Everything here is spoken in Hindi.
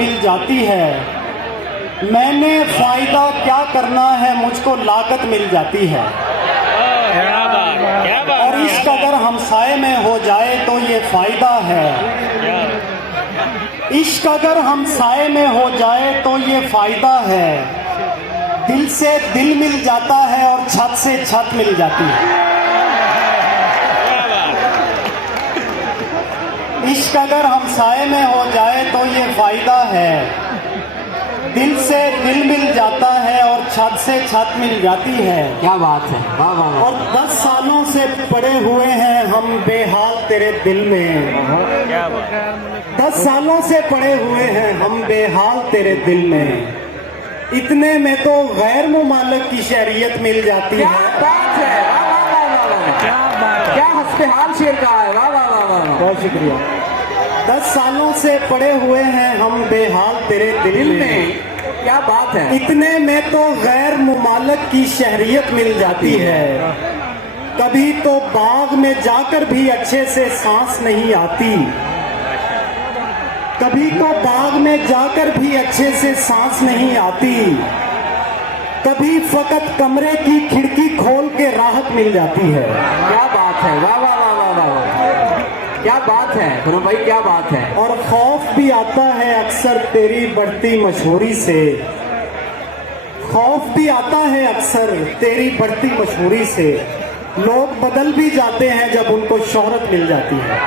मिल जाती है। मैंने फायदा क्या करना है, मुझको लागत मिल जाती है। और इश्क अगर हमसाए में हो जाए तो ये फायदा है। इश्क अगर हमसाए में हो जाए तो ये फायदा है। दिल से दिल मिल जाता है और छत से छत मिल जाती है। इश्क अगर हमसाए में हो जाए तो ये फायदा है। दिल से दिल मिल जाता है और छत से छत मिल जाती है। क्या बात है, वाह वाह वाह। और 10 सालों से पड़े हुए हैं हम बेहाल तेरे दिल में। 10 सालों से पड़े हुए हैं हम बेहाल तेरे दिल में। इतने में तो गैर मुमालिक की शहरियत मिल जाती है। क्या बात है, वाह वाह वाह वाह। क्या बात, क्या हस्तेहाल शेर का है, वाह वाह वाह वाह। बहुत शुक्रिया। 10 सालों से पड़े हुए हैं हम बेहाल तेरे दिल में। क्या बात है। इतने में तो गैर मुमालिक की शहरियत मिल जाती है। कभी तो बाग में जाकर भी अच्छे से सांस नहीं आती। कभी तो बाग में जाकर भी अच्छे से सांस नहीं आती। कभी फकत कमरे की खिड़की खोल के राहत मिल जाती है। क्या बात है, वाह वाह वाह वाह वाह। क्या बात है खुरम भाई, क्या बात है। और खौफ भी आता है अक्सर तेरी बढ़ती मशहूरी से। खौफ भी आता है अक्सर तेरी बढ़ती मशहूरी से। लोग बदल भी जाते हैं जब उनको शोहरत मिल जाती है।